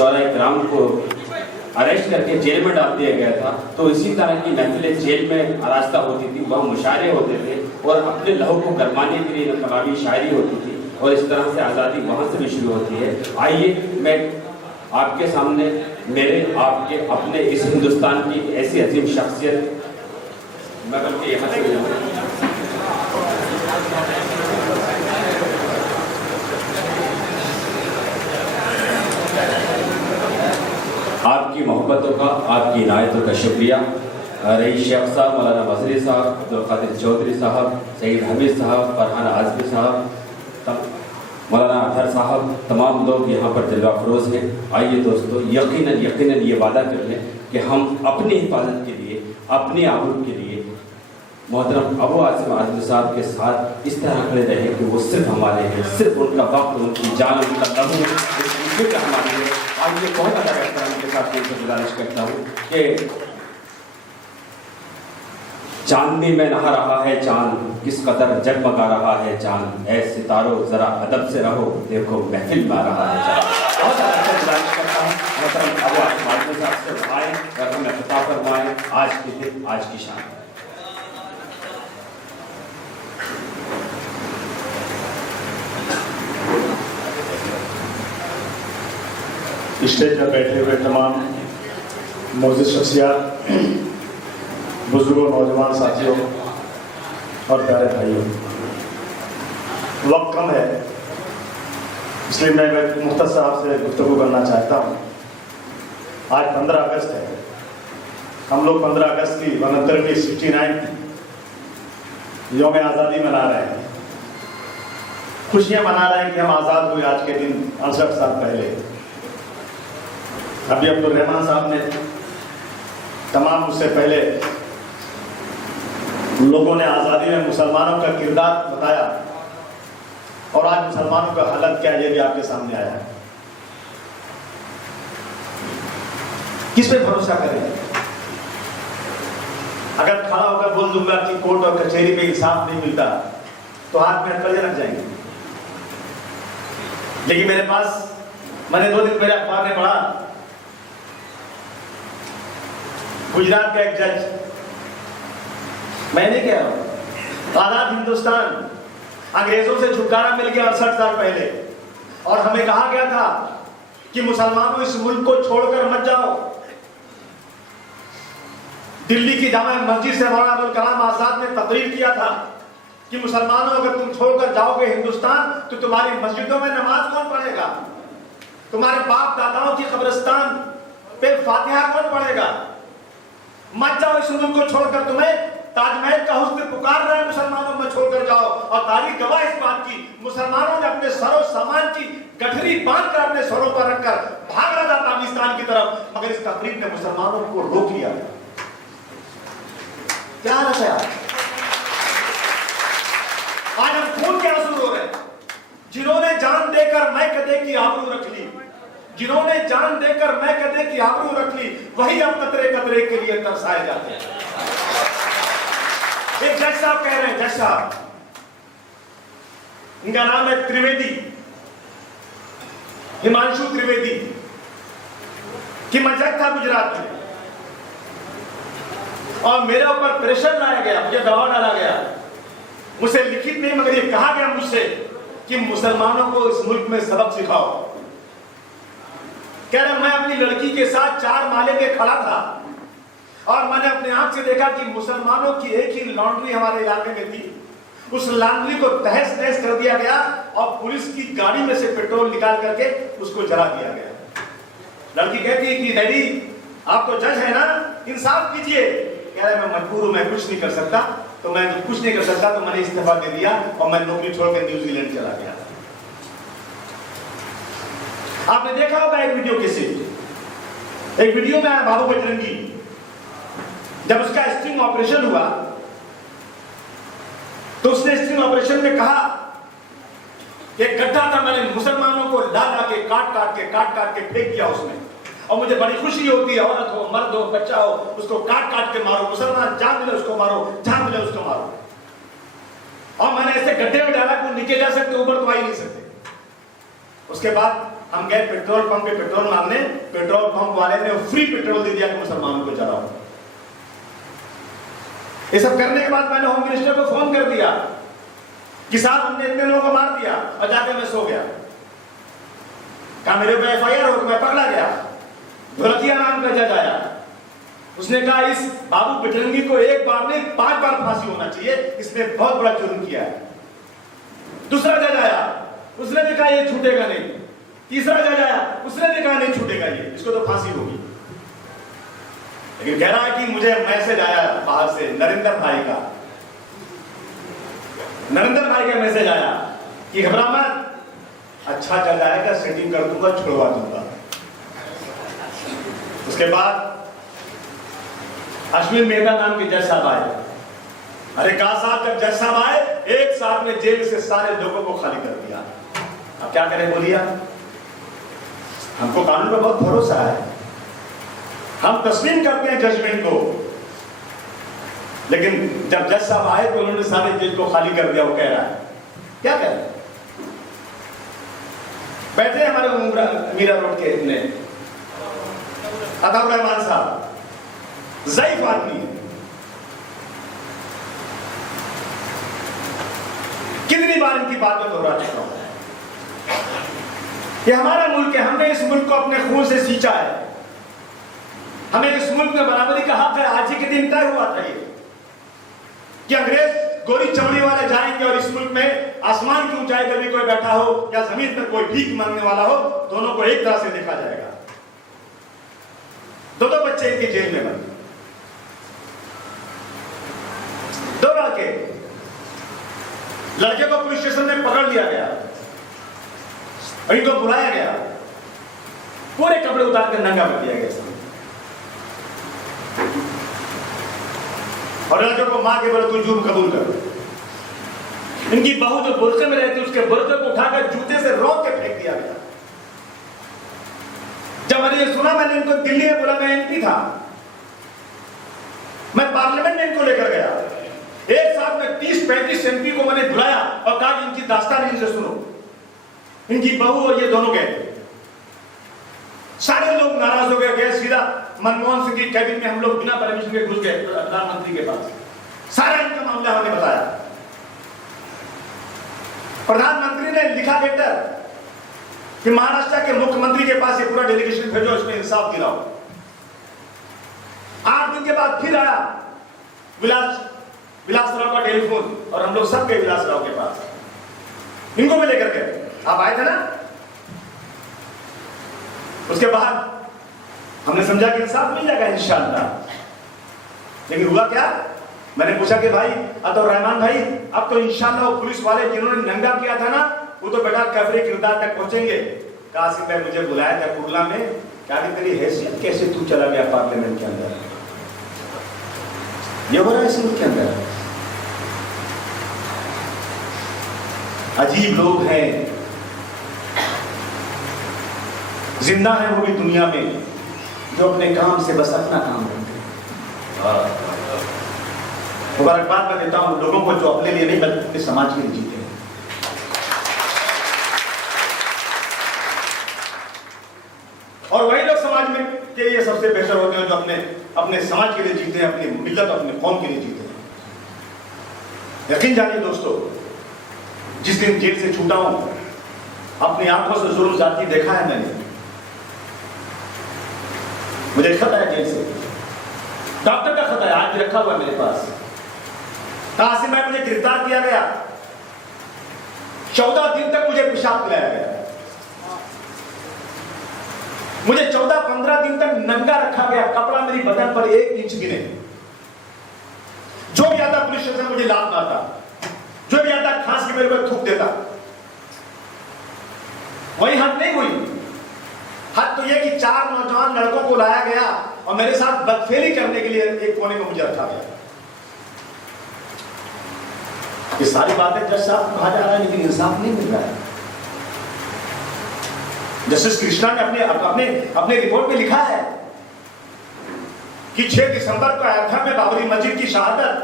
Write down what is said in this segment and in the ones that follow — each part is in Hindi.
शोरा इकराम को अरेस्ट करके जेल में डाल दिया गया था, तो इसी तरह की महफिलें जेल में आरास्ता होती थी, वहाँ मुशायरे होते थे और अपने लहू को गरमाने के लिए इनकलाबी शायरी होती थी और इस तरह से आज़ादी वहाँ से भी शुरू होती है। आइए मैं आपके सामने मेरे आपके अपने इस हिंदुस्तान की ऐसी अजीम शख्सियत, मैं बल्कि यहाँ से आपकी मोहब्बतों का, आपकी इनायतों का शुक्रिया। रईस शेख साहब, मौलाना मजरी साहब, अब्दुल कादिर चौधरी साहब, सईद हमीद साहब, फरहान आजमी साहब, मौलाना अतहर साहब, तमाम लोग यहाँ पर जलवा फरोज हैं। आइए दोस्तों, यकीनन ये वादा कर लें कि हम अपनी हिफाजत के लिए, अपनी आबरू के लिए मोहतरम अबू आसिम आजमी साहब के साथ इस तरह खड़े रहे कि वो सिर्फ हमारे हैं, सिर्फ उनका वक्त, उनकी जान, उनका लहू, फिक्र हमारे हैं। आज ये बहुत अदा करता हूँ, उनके साथ उनसे गुजारिश करता हूँ कि चांदनी में नहा रहा है चांद, किस कदर जगमगा रहा है चांद, ऐ सितारों जरा अदब से रहो, देखो महफिल में आ रहा है चांद। बहुत ज़्यादा गुजारिश करता हूँ मोहतरम अबू आसिम आजमी साहब से आए और हमें खिताब फरमाएं आज के दिन, आज की शान। स्टेज पर बैठे हुए तमाम मौजूद शख्सियात, बुजुर्गों, नौजवान साथियों और प्यारे भाइयों, वक्त कम है इसलिए मैं मुख्तसर साहब से गुफ्तगू करना चाहता हूँ। आज 15 अगस्त है। हम लोग 15 अगस्त की 69वीं 69 यौम आज़ादी मना रहे हैं, खुशियाँ मना रहे हैं कि हम आज़ाद हुए आज के दिन 68 साल पहले। अभी अब्दुल रहमान साहब ने तमाम उससे पहले लोगों ने आज़ादी में मुसलमानों का किरदार बताया और आज मुसलमानों का हालत क्या है ये भी आपके सामने आया है। किस पे भरोसा करें? अगर खड़ा होकर बोल दूंगा कि कोर्ट और कचहरी में इंसाफ नहीं मिलता तो हाथ में हथकड़ियां लग जाएंगे। लेकिन मेरे पास, मैंने 2 दिन पहले अखबार में पढ़ा, गुजरात का एक जज, मैंने क्या, आजाद हिंदुस्तान, अंग्रेजों से छुटकारा मिल गया 68 साल पहले और हमें कहा गया था कि मुसलमानों इस मुल्क को छोड़कर मत जाओ। दिल्ली की जामा मस्जिद से मौलाना अबुल कलाम आजाद ने तकरीर किया था कि मुसलमानों अगर तुम छोड़कर जाओगे हिंदुस्तान तो तुम्हारी मस्जिदों में नमाज कौन पढ़ेगा, तुम्हारे बाप दादाओं की कब्रिस्तान पे फातिहा कौन पढ़ेगा। मत जाओ इस मुल्क को छोड़कर, तुम्हें ताजमहल का हुस्न पुकार रहा है, मुसलमानों में छोड़कर जाओ। और तारीख गवाह इस बात की, मुसलमानों ने अपने सरो सामान की गठरी बांधकर अपने सरों पर रखकर भाग रहा था पाकिस्तान की तरफ, मगर इस तकरीब ने मुसलमानों को रोक लिया। क्या हालत है आज हम खून के आंसू रो रहे हैं। जिन्होंने जान देकर मैं कदे की आबरू रख ली, जिन्होंने जान देकर मैं कदे की आबरू रख ली, वही अब कतरे कतरे के लिए तरसाए जाते हैं। एक जज साहब कह रहे हैं, जज साहब, इनका नाम है त्रिवेदी, हिमांशु त्रिवेदी, कि मैं जज था गुजरात में और मेरे ऊपर प्रेशर लाया गया, मुझे दबाव डाला गया, मुझसे लिखित नहीं मगर ये कहा गया मुझसे कि मुसलमानों को इस मुल्क में सबक सिखाओ। कह रहे मैं अपनी लड़की के साथ 4 माले पे खड़ा था और मैंने अपने आंख से देखा कि मुसलमानों की एक ही लॉन्ड्री हमारे इलाके में थी, उस लॉन्ड्री को तहस नहस कर दिया गया और पुलिस की गाड़ी में से पेट्रोल निकाल करके उसको जला दिया गया। लड़की कहती है कि डैडी आप तो जज है ना, इंसाफ कीजिए। कह रहे मैं मजबूर हूं, मैं कुछ नहीं कर सकता, तो मैं कुछ नहीं कर सकता तो मैंने इस्तीफा दे दिया और मैं नौकरी छोड़कर न्यूजीलैंड चला गया। आपने देखा होगा एक वीडियो कैसेट, एक वीडियो में आया बाबू बजरंगी, जब उसका स्ट्रिंग ऑपरेशन हुआ तो उसने स्ट्रिंग ऑपरेशन में कहा एक गड्ढा था, मैंने मुसलमानों को ला के काट काट के फेंक दिया उसमें, और मुझे बड़ी खुशी होती है, औरत हो मर्द हो बच्चा हो उसको काट के मारो, मुसलमान जान मिले उसको मारो, जान मिले उसको मारो। और मैंने ऐसे गड्ढे में डाला कि नीचे जा सकते, ऊपर तो आ ही नहीं सकते। उसके बाद हम गए पेट्रोल पंप पे पेट्रोल मांगने, पेट्रोल पंप वाले ने फ्री पेट्रोल दे दिया कि मुसलमानों को जलाओ। ये सब करने के बाद मैंने होम मिनिस्टर को फोन कर दिया कि साहब हमने इतने लोगों को मार दिया, और जाके मैं सो गया। कहा मेरे पे FIR हो, मैं पकड़ा गया। ढोलकिया नाम का जज आया, उसने कहा इस बाबू पिटरंगी को एक बार नहीं 5 बार फांसी होना चाहिए, इसने बहुत बड़ा जुर्म किया है। दूसरा जज आया, उसने भी कहा ये छूटेगा नहीं। तीसरा जज आया, उसने भी कहा नहीं छूटेगा ये, इसको तो फांसी होगी। लेकिन कह रहा है कि मुझे मैसेज आया बाहर से, नरेंद्र भाई का मैसेज आया कि घबरा मत, अच्छा जज आएगा, सेटिंग कर दूंगा, छुड़वा दूंगा। उसके बाद अश्विन मेहता नाम के जज साहब आए। अरे कहा साहब जब जज साहब आए, एक साथ में जेल से सारे लोगों को खाली कर दिया। अब क्या करें बोलिए? हमको कानून पर बहुत भरोसा है, हम तस्लीम करते हैं जजमेंट को, लेकिन जब जज साहब आए तो उन्होंने सारे जेल को खाली कर दिया। वो कह रहा है क्या करें? बैठे हमारे मीरा रोड के अताउर रहमान साहब, ज़ईफ आदमी है, कितनी बार इनकी बात में दोहरा चुका हूं। ये हमारा मुल्क है, हमने इस मुल्क को अपने खून से सींचा है, हमें इस मुल्क में बराबरी का हक है। आज ही के दिन तय हुआ था ये कि अंग्रेज गोरी चमड़ी वाले जाएंगे और इस मुल्क में आसमान की ऊंचाई पर भी कोई बैठा हो या जमीन पर कोई भीख मांगने वाला हो, दोनों को एक तरह से देखा जाएगा। दो बच्चे इनके जेल में बंद, 2 लड़के को पुलिस स्टेशन में पकड़ लिया गया और इनको बुलाया गया, पूरे कपड़े उतार कर नंगा कर दिया गया और लड़के को मार के बोले तू जुर्म कबूल कर। इनकी बहू जो बुरके में रहती उसके बुरके को उठाकर जूते से रोक के फेंक दिया गया। जब मैंने ये सुना, मैंने इनको दिल्ली में बोला, मैं MP था, मैं पार्लियामेंट में इनको लेकर गया, एक साथ में 30-35 MP को मैंने बुलाया और कहा कि इनकी दास्तान इनसे सुनो। इनकी बहू और ये दोनों गए, सारे लोग नाराज हो गए सीधा मनमोहन सिंह की कैबिन में हम लोग बिना परमिशन के घुस गए प्रधानमंत्री के पास, सारा इनका मामला हमने बताया। प्रधानमंत्री ने लिखा लेटर कि महाराष्ट्र के मुख्यमंत्री के पास ये पूरा डेलीगेशन भेजो, इसमें इंसाफ दिलाओ। 8 दिन के बाद फिर आया विलास राव का टेलीफोन और हम लोग सब गए विलास राव के पास, इनको भी लेकर गए, आप आए थे ना। उसके बाद हमने समझा कि इंसाफ मिल जाएगा इंशाअल्लाह, लेकिन हुआ क्या? मैंने पूछा कि भाई अताउर रहमान भाई, अब तो इंशाअल्लाह वो पुलिस वाले जिन्होंने नंगा किया था ना, वो तो बेटा कफरे किरदार तक पहुंचेंगे। कासिम भाई मुझे बुलाया था कुर्ला में, क्या कि तेरी हैसियत कैसे तू चला गया पार्लियामेंट के अंदर, ये हो रहा है इस मुल्क के अंदर। अजीब लोग हैं, जिंदा है वो भी दुनिया में, जो अपने काम से बस अपना काम करते हैं। मुबारकबाद मैं देता हूं लोगों को जो अपने लिए नहीं बल्कि अपने समाज के लिए जीते हैं। और वही लोग समाज में के लिए सबसे बेहतर होते हैं जो अपने समाज के लिए जीते हैं, अपनी मिल्लत अपने कौम के लिए जीते हैं। यकीन जानिए दोस्तों, जिस दिन जेल से छूटा हूं, अपनी आंखों से जुल्म जाती देखा है मैंने। मुझे खत आया जेल से, डॉक्टर का खत आया, आज भी रखा हुआ है मेरे पास। कासिम भाई मुझे गिरफ्तार किया गया, 14 दिन तक मुझे पेशाब पिलाया गया, मुझे 14-15 दिन तक नंगा रखा गया, कपड़ा मेरी बदन पर 1 इंच भी नहीं। जो भी आता पुलिस स्टेशन मुझे लात मारता, जो भी आता खांस के मेरे पर थूक देता। वही हद नहीं हुई, हद तो यह कि 4 नौजवान लड़कों को लाया गया और मेरे साथ बदफेली करने के लिए एक कोने में मुझे रखा गया। ये सारी बातें जज साहब कहा जा रहा है, लेकिन इंसाफ नहीं मिल रहा है। जस्टिस कृष्णा ने अपने रिपोर्ट में लिखा है कि 6 दिसंबर को अयोध्या में बाबरी मस्जिद की शहादत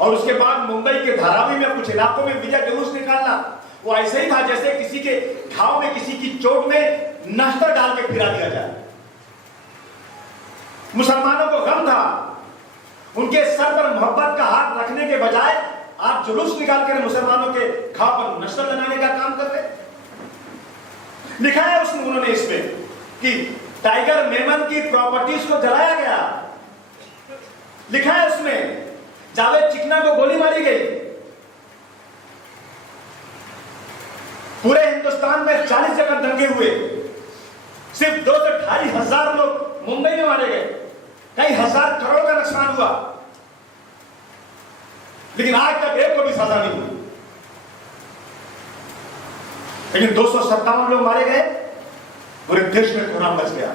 और उसके बाद मुंबई के धारावी में कुछ इलाकों में विजय जुलूस निकालना, वो ऐसे ही था जैसे किसी के घाव में, किसी की चोट में नश्तर डाल के फिरा दिया जाए। मुसलमानों को गम था, उनके सर पर मोहब्बत का हाथ रखने के बजाय आप जुलूस निकाल कर मुसलमानों के घाव पर नश्तर लगाने का काम कर रहे। लिखा है उन्होंने इसमें कि टाइगर मेमन की प्रॉपर्टीज को जलाया गया। लिखा है उसमें जावेद चिकना को गोली मारी गई। पूरे हिंदुस्तान में 40 जगह दंगे हुए, सिर्फ 2 से 2.5 हजार लोग मुंबई में मारे गए, कई हजार करोड़ का नुकसान हुआ, लेकिन आज तक एक को भी सजा नहीं हुई। लेकिन 257 लोग मारे गए, पूरे देश में कोहराम मच गया।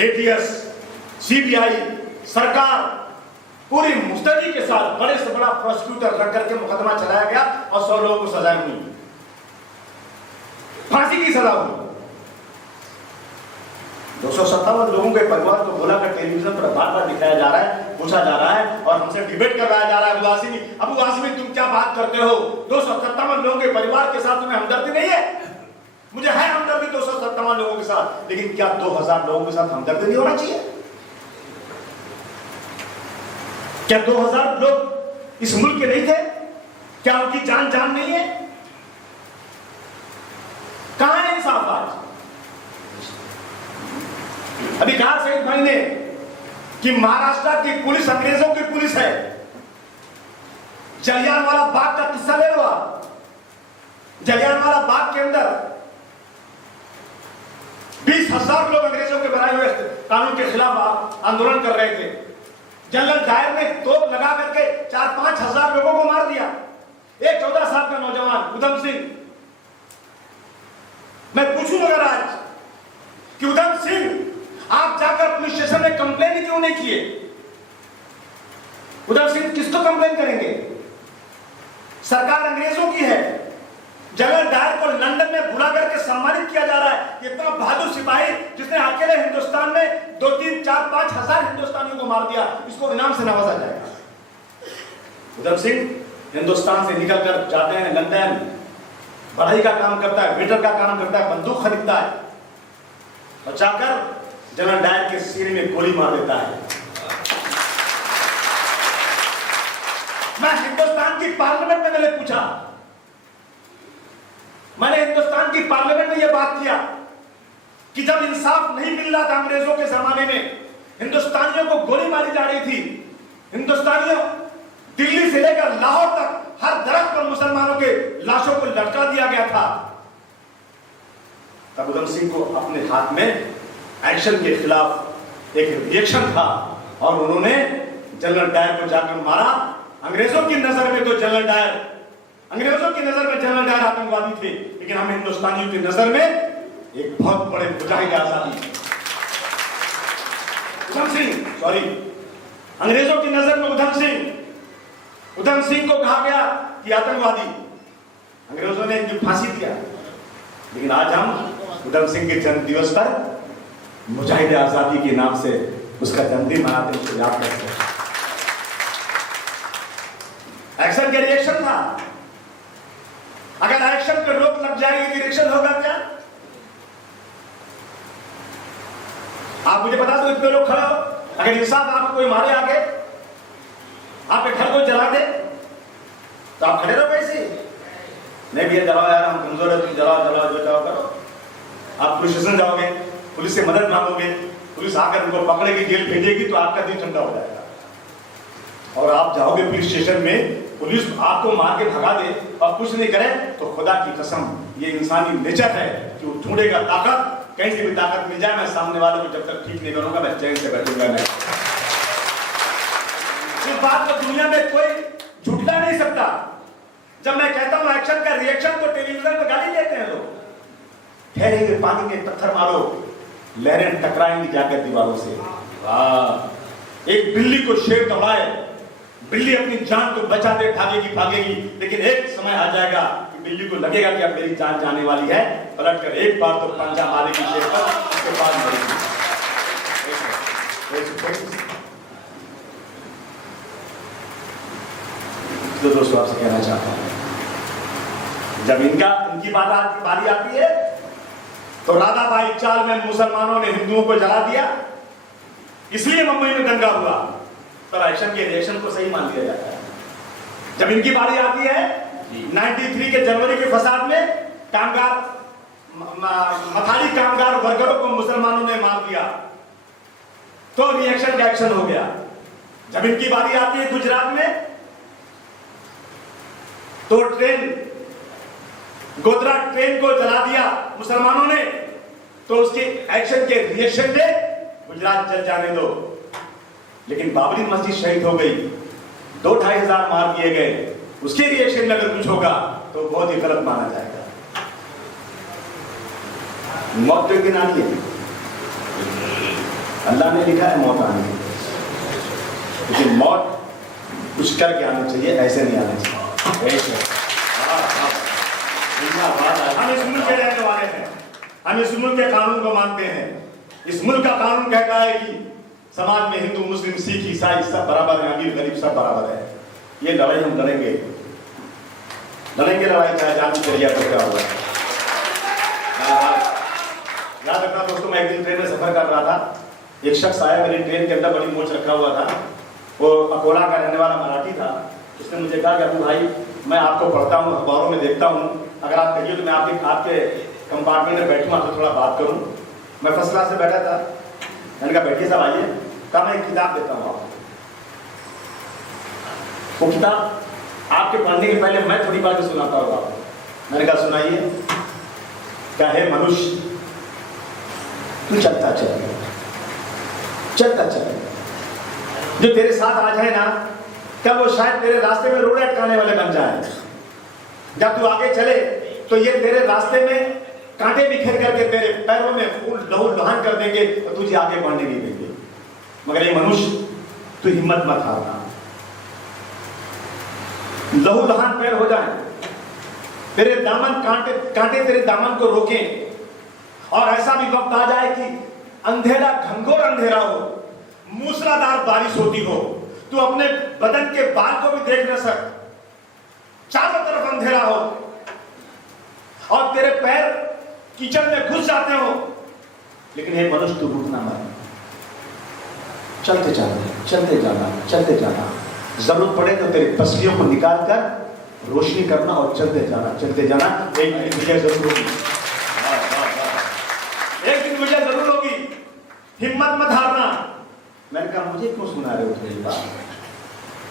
एटीएस, सीबीआई, सरकार पूरी मुस्तैदी के साथ बड़े से बड़ा प्रोसिक्यूटर रख करके मुकदमा चलाया गया और 100 लोगों को सजाएं हुई, फांसी की सजा हुई। 257 लोगों के परिवार को बोला कर टेलीविजन पर बार बार दिखाया जा रहा है, पूछा जा रहा है और हमसे डिबेट करवाया जा रहा है। अबू आसिमी तुम क्या बात करते हो? 257 लोगों के परिवार के साथ तुम्हें हमदर्दी नहीं है? मुझे है हमदर्दी 257 लोगों के साथ, लेकिन क्या 2000 लोगों के साथ हमदर्दी नहीं होना चाहिए? क्या 2000 लोग इस मुल्क के नहीं थे? क्या उनकी जान नहीं है? कहां है इंसाफ आज? अभी कहा सईद भाई ने कि महाराष्ट्र की पुलिस अंग्रेजों की पुलिस है। जलियांवाला बाग का किस्सा ले लो आप। जलियांवाला बाग के अंदर 20,000 लोग अंग्रेजों के बनाए हुए कानून के खिलाफ आंदोलन कर रहे थे। जनरल डायर ने तोप लगा करके 4-5 हजार लोगों को मार दिया। एक 14 साल का नौजवान उधम सिंह, मैं पूछूं अगर आज कि उधम सिंह आप जाकर पुलिस स्टेशन में कंप्लेन क्यों नहीं किए? उधम सिंह किसको कंप्लेन करेंगे? सरकार अंग्रेजों की है। जनरल डायर को लंदन में बुला करके सम्मानित किया जा रहा है। इतना बहादुर सिपाही जिसने अकेले हिंदुस्तान में 2, 3, 4, 5 हजार हिंदुस्तानियों को मार दिया, इसको इनाम से नवाजा जाएगा। उधम सिंह हिंदुस्तान से निकलकर जाते हैं लंदन, पढ़ाई का काम करता है, वेटर का काम करता है, बंदूक खरीदता है और जाकर जनरल डायर के सीने में गोली मार देता है। मैं हिंदुस्तान की पार्लियामेंट में मैंने पूछा, मैंने हिंदुस्तान की पार्लियामेंट में यह बात किया कि जब इंसाफ नहीं मिल रहा था अंग्रेजों के जमाने में, हिंदुस्तानियों को गोली मारी जा रही थी, हिंदुस्तानियों दिल्ली से लेकर लाहौर तक हर दरख्त पर मुसलमानों के लाशों को लटका दिया गया था, तब उधम सिंह को अपने हाथ में एक्शन के खिलाफ एक रिएक्शन था और उन्होंने जनरल डायर को जाकर मारा। अंग्रेजों की नजर में तो जनरल डायर, अंग्रेजों की नजर में जनरल डायर आतंकवादी थे, लेकिन हम हिंदुस्तानियों की नजर में एक बहुत बड़े मुजाहिद आजादी उधम सिंह, सॉरी, अंग्रेजों की नजर में उधम सिंह को कहा गया कि आतंकवादी। अंग्रेजों ने इनकी फांसी दिया, लेकिन आज हम उधम सिंह के जन्म दिवस पर मुजाहिद आजादी के नाम से उसका जन्मदिन मनाते हैं, उसको याद करते हैं। एक्शन का रिएक्शन था। अगर एक्शन पर रोक लग जाएगी तो रिएक्शन होगा क्या? आप मुझे बता दो, इतने लोग खड़े हो, अगर इंसाफ आपको कोई मारे आगे, आपके घर को जला दे तो आप खड़े रहो कैसे? नहीं भैया जलाओ यार, हम कमजोर है, तुम जलाओ जो चाहो करो। आप पुलिस स्टेशन जाओगे, पुलिस से मदद मांगोगे, पुलिस आकर उनको पकड़ेगी, जेल भेजेगी तो आपका दिल ठंडा हो जाएगा। और आप जाओगे पुलिस स्टेशन में, पुलिस आपको मार के भगा दे और कुछ नहीं करे तो खुदा की कसम, ये इंसानी नेचर है कि वो ढूंढेगा ताकत, कहीं से भी ताकत मिल जाए, मैं सामने वाले को जब तक ठीक नहीं करूंगा मैं चैन से बैठूंगा नहीं। इस बात को दुनिया में कोई झुठला नहीं सकता। जब मैं कहता हूं एक्शन का रिएक्शन, तो टेलीविजन पर गाली देते हैं लोग। ठहरेंगे पानी में पत्थर मारो, लहरें टकराएंगी जाकर दीवारों से। एक बिल्ली को शेर दौड़ाए, बिल्ली अपनी जान को बचाते भागेगी, लेकिन एक समय आ जाएगा कि बिल्ली को लगेगा कि अब मेरी जान जाने वाली है, पलट कर एक बार तो पंजा मारेगी शेर पर, उसके बाद मरेगी। तो दोस्तों आपसे कहना चाहता हूं, जब इनकी बारी आती है तो राधाबाई चाल में मुसलमानों ने हिंदुओं को जला दिया, इसलिए मुंबई में दंगा हुआ। पर एक्शन के रिएक्शन को सही मान लिया जाता है। जब इनकी बारी आती है 93 के जनवरी के फसाद में कामगार मथाली कामगार वर्करों को मुसलमानों ने मार दिया, तो रिएक्शन का एक्शन हो गया। जब इनकी बारी आती है गुजरात में, तो गोधरा ट्रेन को जला दिया मुसलमानों ने, तो उसके एक्शन के रिएक्शन में गुजरात जल जाने दो। लेकिन बाबरी मस्जिद शहीद हो गई, 2-2.5 हजार मार दिए गए, उसके रिएक्शन में अगर कुछ होगा तो बहुत ही गलत माना जाएगा। मौत तो एक दिन आनी है, अल्लाह ने लिखा है मौत आनी है, लेकिन मौत कुछ करके आना चाहिए, ऐसे नहीं आना चाहिए। हम इस मुल्क के रहने वाले हैं, हम इस मुल्क के कानून को मानते हैं। इस मुल्क का कानून कहता है कि समाज में हिंदू, मुस्लिम, सिख, ईसाई सब बराबर हैं, अमीर गरीब सब बराबर है। ये लड़ाई हम लड़ेंगे लड़ाई, चाहे जान की जरिया तो क्या होगा। याद रखना दोस्तों, मैं एक दिन ट्रेन में सफर कर रहा था, एक शख्स आया मेरी ट्रेन के अंदर, बड़ी मूंछ रखा हुआ था, वो अकोला का रहने वाला मराठी था। उसने मुझे कहा कि अबू भाई, मैं आपको पढ़ता हूँ, अखबारों में देखता हूँ, अगर आप कहिए तो मैं आपके कंपार्टमेंट में बैठूँ, आपसे थोड़ा बात करूँ। मैं फर्स्ट क्लास से बैठा था, मैंने कहा बैठिए साहब आइए। कहा मैं एक किताब देता हूँ आपको, वो किताब आपके पढ़ने के पहले मैं थोड़ी बातें सुनाता हूँ आपको। मैंने कहा सुनाइए। क्या है मनुष्य, तू चलता चल, जो तेरे साथ आ जाए ना, क्या वो शायद तेरे रास्ते में रोड़े अटकाने वाले बन जाए। जब तू आगे चले तो ये तेरे रास्ते में कांटे बिखेर करके तेरे पैरों में फूल लहू लुहान कर देंगे और तुझे आगे बढ़ने नहीं देंगे। मगर ये मनुष्य, तू हिम्मत मत हारना, लहू लुहान पैर हो जाए, तेरे दामन कांटे तेरे दामन को रोकें, और ऐसा भी वक्त आ जाए कि अंधेरा, घनघोर अंधेरा हो, मूसलाधार बारिश होती हो, तू अपने बदन के बाल को भी देख न सक, चारों तरफ अंधेरा हो और तेरे पैर कीचड़ में घुस जाते हो, लेकिन हे मनुष्य तू रुकना मत, चलते जाना। जरूरत पड़े तो तेरी पसलियों को निकाल कर रोशनी करना और चलते जाना। एक दिन विजय जरूर होगी, एक दिन विजय जरूर होगी, हिम्मत मत हारना। मैंने कहा मुझे क्यों सुना रहे हो मेरी बात?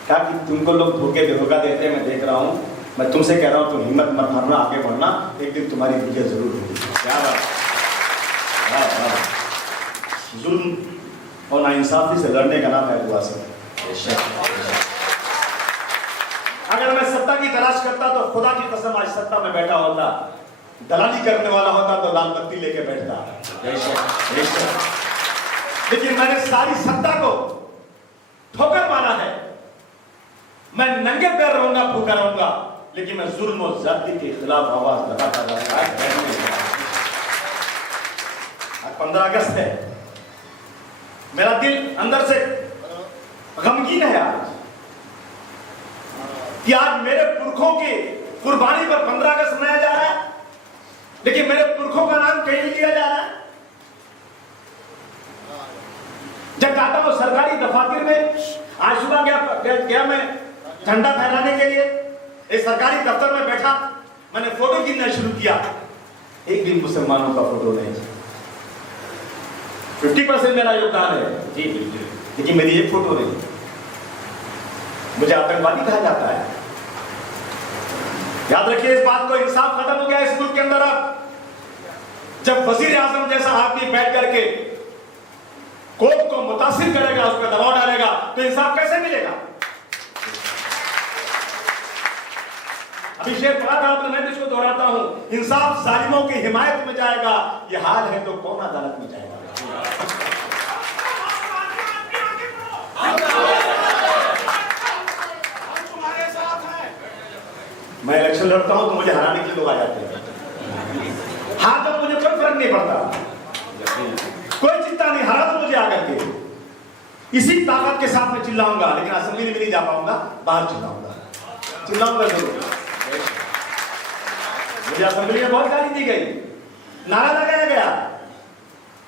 क्या कि तुमको लोग धोखा देते हैं, मैं देख रहा हूं, मैं तुमसे कह रहा हूं तुम हिम्मत मत हारना, आगे बढ़ना, एक दिन तुम्हारी विजय जरूर होगी। क्या बात, जुल्म और नाइंसाफी से लड़ने का नाम है दुआ से। अगर मैं सत्ता की तलाश करता तो खुदा की कसम आज सत्ता में बैठा होता, दलाली करने वाला होता तो लाल बत्ती लेके बैठता। लेकिन मैंने सारी सत्ता को ठोकर मारा है। मैं नंगे पैर रहूंगा, भूखा रहूंगा, लेकिन मैं जुल्म और जाति के खिलाफ आवाज लगाता रहूंगा। आज 15 अगस्त है, मेरा दिल अंदर से गमगीन है आज कि आज मेरे पुरखों की कुर्बानी पर 15 अगस्त मनाया जा रहा है, लेकिन मेरे पुरखों का नाम कहीं नहीं लिया जा रहा है। जब जाता हूं सरकारी दफातर में, आज सुबह गया मैं झंडा फहराने के लिए, एक सरकारी दफ्तर में बैठा, मैंने फोटो गिनना शुरू किया, एक भी मुसलमानों का फोटो नहीं। 50% मेरा योगदान है जी, लेकिन मेरी एक फोटो नहीं। मुझे आतंकवादी कहा जाता है। याद रखिए इस बात को, इंसाफ खत्म हो गया इस मुल्क के अंदर। अब जब वजीर आजम जैसा आदमी बैठ करके कोर्ट को मुतासिर करेगा, उस पर दबाव डालेगा, तो इंसाफ कैसे मिलेगा? अभी शेर पढ़ा था आपने, मैं इसको दोहराता हूं, इंसाफ जालिमों की हिमायत में जाएगा, ये हाल है तो कौन अदालत में जाएगा? मैं इलेक्शन लड़ता हूं तो मुझे हराने के लिए लोग आ जाते हैं। हाँ, तो मुझे कोई फर्क नहीं पड़ता, कोई चिंता नहीं, हरा तो मुझे आकर के इसी ताकत के साथ में चिल्लाऊंगा, लेकिन असेंबली में नहीं जा पाऊंगा, बाहर चिल्लाऊंगा जरूर। मुझे असेंबली में बहुत गाली दी गई, नारा लगाया गया,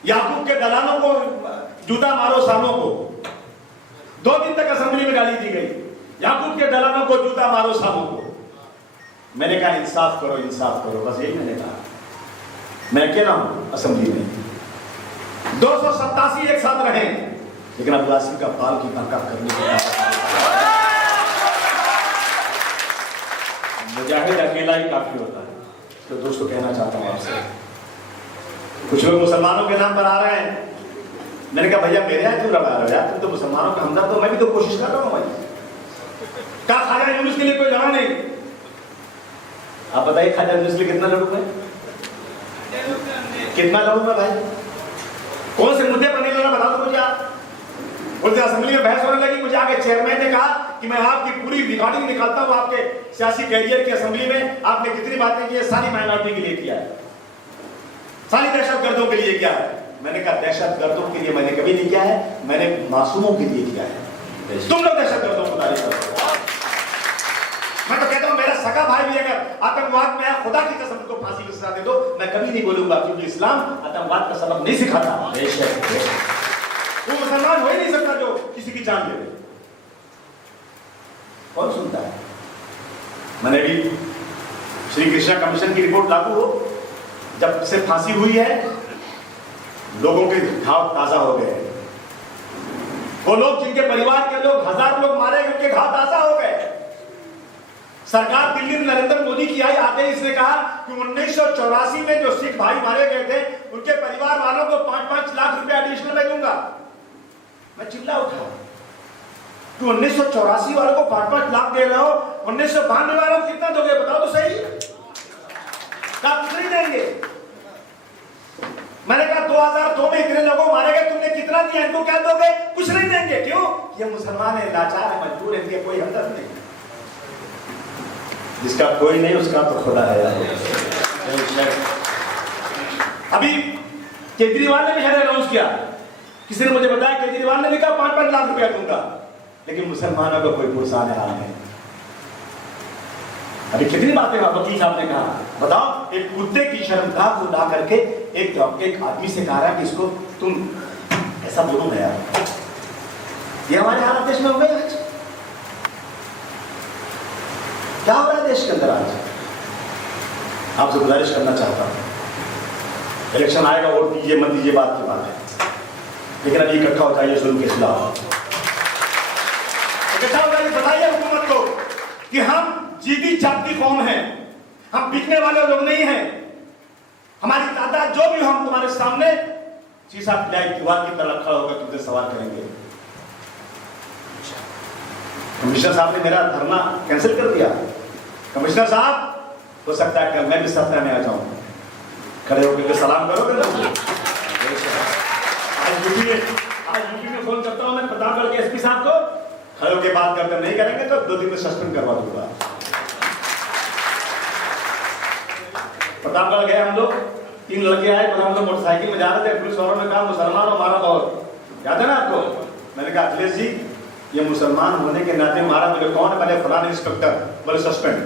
याकूब के दलालों को जूता मारो सामों को। 2 दिन तक असेंबली में गाली दी गई, याकूब के दलालों को जूता मारो सामों को। मैंने कहा इंसाफ करो, इंसाफ करो, बस यही मैंने कहा। मैं अकेला हूं असेंबली में, 287 एक साथ रहे, लेकिन अब्बासी का बाल की ताकत करने के मुजाहिद अकेला ही काफी होता है। तो दोस्तों कहना चाहता हूं आपसे, कुछ लोग मुसलमानों के नाम पर आ रहे हैं। मैंने कहा भैया मेरे यहाँ क्यों लगा रहे हो यार, तुम तो मुसलमानों का हमदर्द हो, मैं भी तो कोशिश कर रहा हूं भाई। कहा ख्वाजा यूनुस के लिए कोई लड़ा नहीं। आप बताइए ख्वाजा यूनुस के लिए कितना लड़ूं मैं, कितना लड़ूं मैं भाई? कौन से मुद्दे पर नहीं लड़ा बता दो मुझे आप। बोलते असेंबली में बहस होने लगी, मुझे आगे चेयरमैन ने कहा कि मैं आपकी पूरी रिकॉर्डिंग निकालता हूं आपके सियासी कैरियर की। असेंबली में आपने कितनी बातें की है, सारी माइनॉरिटी के लिए किया है, सारी दहशतगर्दों के लिए किया है। मैंने कहा दहशतगर्दों के लिए मैंने कभी नहीं किया है, मैंने मासूमों के लिए किया है। तुम लोग दहशतगर्दों को तारीफ करते हो। मैं तो कहता हूं मेरा सगा भाई भी अगर आतंकवाद में है, खुदा की कसम को फांसी की सजा दे दो, मैं कभी नहीं बोलूंगा, क्योंकि इस्लाम आतंकवाद का सबक नहीं सिखाता। वो मुसलमान हो ही नहीं सकता जो किसी की जान ले ले। कौन सुनता है? मैंने भी श्री कृष्णा कमीशन की रिपोर्ट लागू हो, जब से फांसी हुई है लोगों के घाव ताजा हो गए। वो लोग जिनके परिवार के लोग 1000 लोग मारे गए, उनके घाव ताजा हो गए। सरकार दिल्ली में नरेंद्र मोदी की आई, आते ही इसने कहा कि 1984 में जो सिख भाई मारे गए थे उनके परिवार वालों को 5-5 लाख रुपए एडिशनल में दूंगा। मैं चिल्ला उठा कि 1984 वालों को 5-5 लाख दे रहे हो, 1992 वालों को कितना दोगे बताओ तो सही। कुछ नहीं देंगे। मैंने कहा 2002 में इतने लोगों मारे गए, तुमने कितना दिया, इनको क्या दोगे? कुछ नहीं देंगे। क्यों? ये मुसलमान है, लाचार है, मजबूर है, इनके कोई हमदर्द नहीं। जिसका कोई नहीं उसका तो खुदा है यार। अभी केजरीवाल ने भी शायद अनाउंस किया, किसी ने मुझे बताया केजरीवाल ने भी कहा 5-5 लाख रुपया दूंगा, लेकिन मुसलमानों का कोई पुरसान हाल नहीं। अभी कितनी बातें वकील साहब ने कहा, बताओ एक कुत्ते की शर्मगाह को ला करके एक आदमी से कहा रहा कि इसको तुम ऐसा बोलो ना यार। ये हमारे हालात देश में हो गए आज। क्या हो रहा है देश के अंदर आज? आपसे गुजारिश करना चाहता हूं, इलेक्शन आएगा, वोट दीजिए मत दीजिए बात की बात है, लेकिन अभी इकट्ठा हो जाइए जुल्म के खिलाफ। इकट्ठा हो जाइए, बताइए हुकूमत को कि हम जीती जागती कौम है, हम बिकने वाले लोग नहीं हैं। हमारी तादाद जो भी, हम तुम्हारे सामने शीशा पिलाई दीवार की तरह खड़ा होकर तुमसे सवाल करेंगे। कमिश्नर साहब ने मेरा धरना कैंसिल कर दिया। कमिश्नर साहब, हो सकता है कल मैं भी सत्ता में आ जाऊं, खड़े होकर सलाम करोगे ना? आज यूपी में फोन करता हूं मैं प्रतापगढ़ के एसपी साहब को, खड़े होकर बात करते नहीं करेंगे तो 2 दिन में सस्पेंड करवा दूंगा। प्रतापगढ़ गए हम लोग, 3 लड़के आए, हम लोग मोटरसाइकिल में जा रहे थे, पुलिस वालों ने कहा मुसलमान हमारा बहुत, याद है ना आपको? मैंने कहा अखिलेश जी ये मुसलमान होने के नाते मारा, बोले कौन है? बोले फलाना इंस्पेक्टर। बोले सस्पेंड।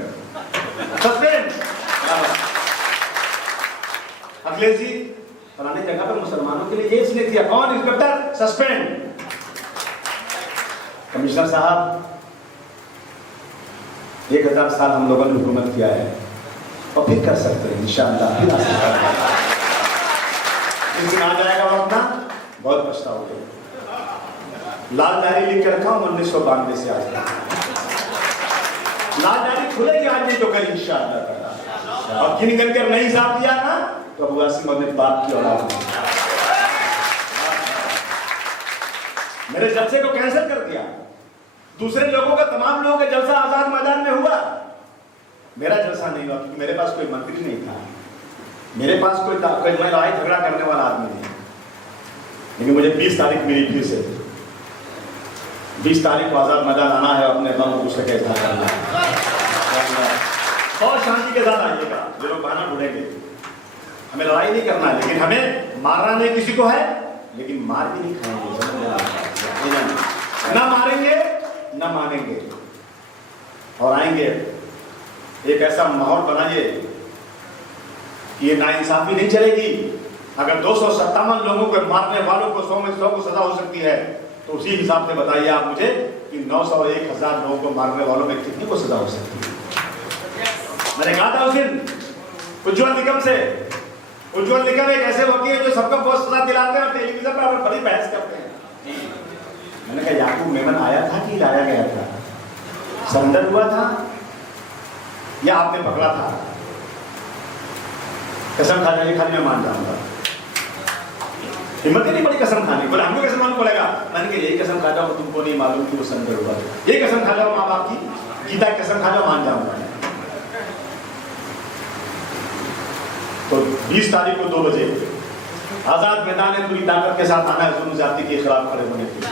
अखिलेश जी फलाने जगह पर मुसलमानों के लिए ये इसलिए किया, कौन? इंस्पेक्टर। सस्पेंड। कमिश्नर साहब 1000 साल हम लोगों ने हुकूमत किया है और फिर कर सकते हैं इंशाअल्लाह। फिर आ जाएगा वक्त ना, बहुत पछताओगे। लाल डायरी लिख के रखा हूं 1992 से आज तक। लाल डायरी खुलेगी आज नहीं तो कल इंशाअल्लाह। और गिन गिन कर नहीं हिसाब दिया ना तो अबू आसिम अपने बाप की औलाद है। मेरे जलसे को कैंसिल कर दिया। दूसरे लोगों का, तमाम लोगों का जलसा आजाद मैदान में हुआ, मेरा जलसा नहीं हुआ क्योंकि मेरे पास कोई मंत्री नहीं था, मेरे पास कोई मैं लड़ाई झगड़ा करने वाला आदमी नहीं। लेकिन मुझे 20 तारीख मिली, फिर से 20 तारीख को आजाद मैदान आना है, अपने गम को दूसरे का इजहार करना है। और शांति के साथ आइएगा, जो लोग बहाना ढूंढेंगे। हमें लड़ाई नहीं करना है, लेकिन हमें मारना नहीं किसी को है, लेकिन मार भी नहीं खाएंगे, ना मारेंगे ना मानेंगे। और आएंगे, एक ऐसा माहौल बनाइए कि ये नाइंसाफी नहीं चलेगी। अगर 257 लोगों को मारने वालों को 100 में 100 को सजा हो सकती है, तो उसी हिसाब से बताइए आप मुझे कि 900 और 1000 लोगों को मारने वालों में कितनी को सजा हो सकती है। मैंने कहा था उस दिन उज्ज्वल निकम से, उज्ज्वल निकम एक ऐसे वकील है जो सबको बहुत सजा दिलाते हैं और टेलीविजन पर बड़ी बहस करते हैं। मैंने कहा याकूब मेमन आया था कि लाया गया था, सरेंडर हुआ था या आपने पकड़ा था? कसम खा जाइए, खाली मैं मान जाऊंगा। हिम्मत ही नहीं पड़ी कसम खाने, बोले हमको कैसे मालूम पड़ेगा? मैंने कहा यही कसम खा जाओ तुमको नहीं मालूम कि वो सरेंडर हुआ, यही कसम खा जाओ माँ बाप की, गीता की कसम खा जाओ, मान जाऊंगा। तो 20 तारीख को 2 बजे आजाद मैदान में पूरी ताकत के साथ आना है जुल्म ज्यादती के खिलाफ खड़े होने के लिए।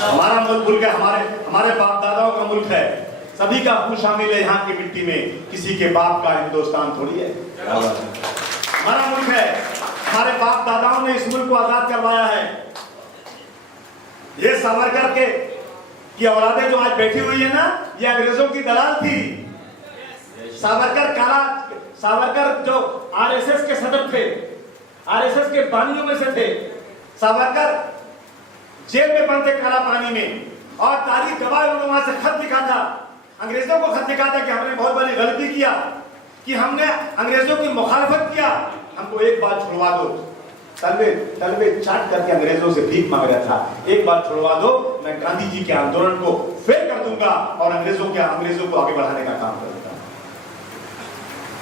हमारा मुल्क है, हमारे बाप दादाओं का मुल्क है, सभी का खून शामिल है यहाँ की मिट्टी में, किसी के बाप का हिंदुस्तान थोड़ी है। हमारा मुल्क है, हमारे बाप दादाओं ने इस मुल्क को आजाद करवाया है। ये सावरकर की औलादें जो आज बैठी हुई है ना, ये अंग्रेजों की दलाल थी। सावरकर जो आरएसएस के सदर थे, आरएसएस के बानियों में से थे। सावरकर जेल में बंद थे काला पानी में, और तारीख गवाह उन्होंने वहां से खत लिखा था, अंग्रेजों को खत लिखा था कि हमने बहुत बड़ी गलती किया, कि हमने अंग्रेजों की मुखालफत किया, हमको एक बार छुड़वा दो। तलवे चाट करके अंग्रेजों से भीख मांग रहा था, एक बार छुड़वा दो, मैं गांधी जी के आंदोलन को फेल कर दूंगा और अंग्रेजों को आगे बढ़ाने का काम करूंगा।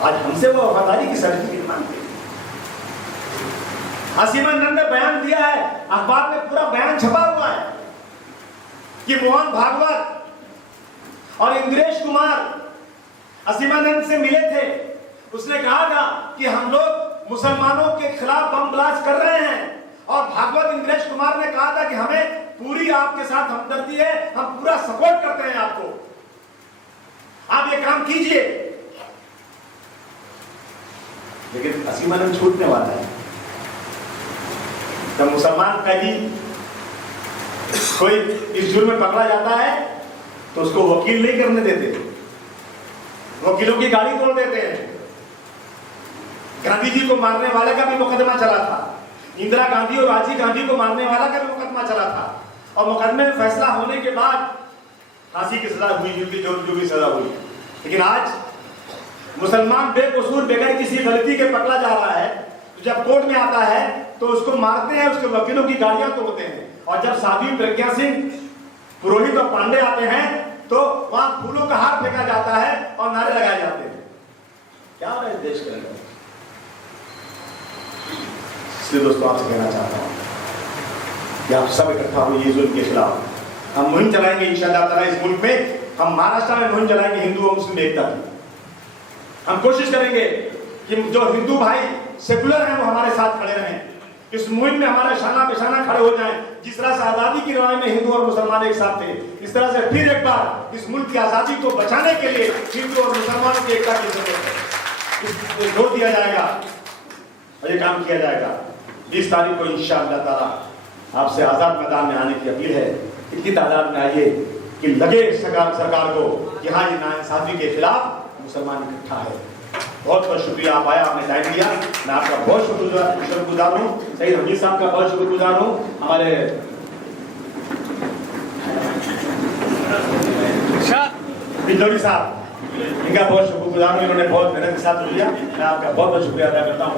आज हमसे वो वफादारी की सर्टिफिकेट मांगते हैं। असीमानंद ने बयान दिया है, अखबार में पूरा बयान छपा हुआ है कि मोहन भागवत और इंद्रेश कुमार असीमानंद से मिले थे। उसने कहा था कि हम लोग मुसलमानों के खिलाफ बम ब्लास्ट कर रहे हैं, और भागवत इंद्रेश कुमार ने कहा था कि हमें पूरी आपके साथ हमदर्दी है, हम पूरा सपोर्ट करते हैं आपको, आप ये काम कीजिए। लेकिन असीमानंद छूटने वाला है। जब मुसलमान कभी कोई इस जुर्म में पकड़ा जाता है तो उसको वकील नहीं करने देते, वकीलों की गाड़ी तोड़ देते हैं। गांधी जी को मारने वाले का भी मुकदमा चला था, इंदिरा गांधी और राजीव गांधी को मारने वाला का भी मुकदमा चला था, और मुकदमे में फैसला होने के बाद फांसी की सजा हुई, जो भी सजा हुई। लेकिन आज मुसलमान बेकसूर बगैर किसी गलती के पकड़ा जा रहा है, तो जब कोर्ट में आता है तो उसको मारते हैं, उसके वकीलों की गाड़ियां तोड़ते हैं। और जब साध्वी प्रज्ञा सिंह, पुरोहित और पांडे आते हैं तो वहां फूलों का हार फेंका जाता है और नारे लगाए जाते हैं। क्या हो रहा है देश के अंदर? इसलिए दोस्तों आपसे कहना चाहता हूं कि आप सब इकट्ठा हुए जुल्म के खिलाफ हम मुहिम चलाएंगे इंशाअल्लाह ताला। इस मुल्क में हम महाराष्ट्र में मुहिम चलाएंगे हिंदू और मुस्लिम एकता की। हम कोशिश करेंगे कि जो हिंदू भाई सेकुलर हैं वो हमारे साथ खड़े रहें, इस मुहिम में हमारे शाना बेशाना खड़े हो जाएं। जिस तरह से आजादी की लड़ाई में हिंदू और मुसलमान एक साथ थे, इस तरह से फिर एक बार इस मुल्क की आजादी को बचाने के लिए हिंदू और मुसलमानों की एकता की जरूरत है। जोर दिया जाएगा और ये काम किया जाएगा। 20 तारीख को इंशाअल्लाह ताला आपसे आजाद मैदान में आने की अपील है। इतनी तादाद में आइए कि लगे सरकार को कि हाँ ये नाइंसाफी के खिलाफ मुसलमान इकट्ठा है। बहुत बहुत शुक्रिया, आप आया, आपने टाइम दिया, मैं आपका बहुत शुक्रगुजार हूँ। सईद हमीद साहब का बहुत शुक्रगुजार हूँ। हमारे बिल्लोरी साहब, इनका बहुत शुक्रगुजार हूँ, इन्होंने बहुत मेहनत के साथ लिया। मैं आपका बहुत बहुत शुक्रिया अदा करता हूँ।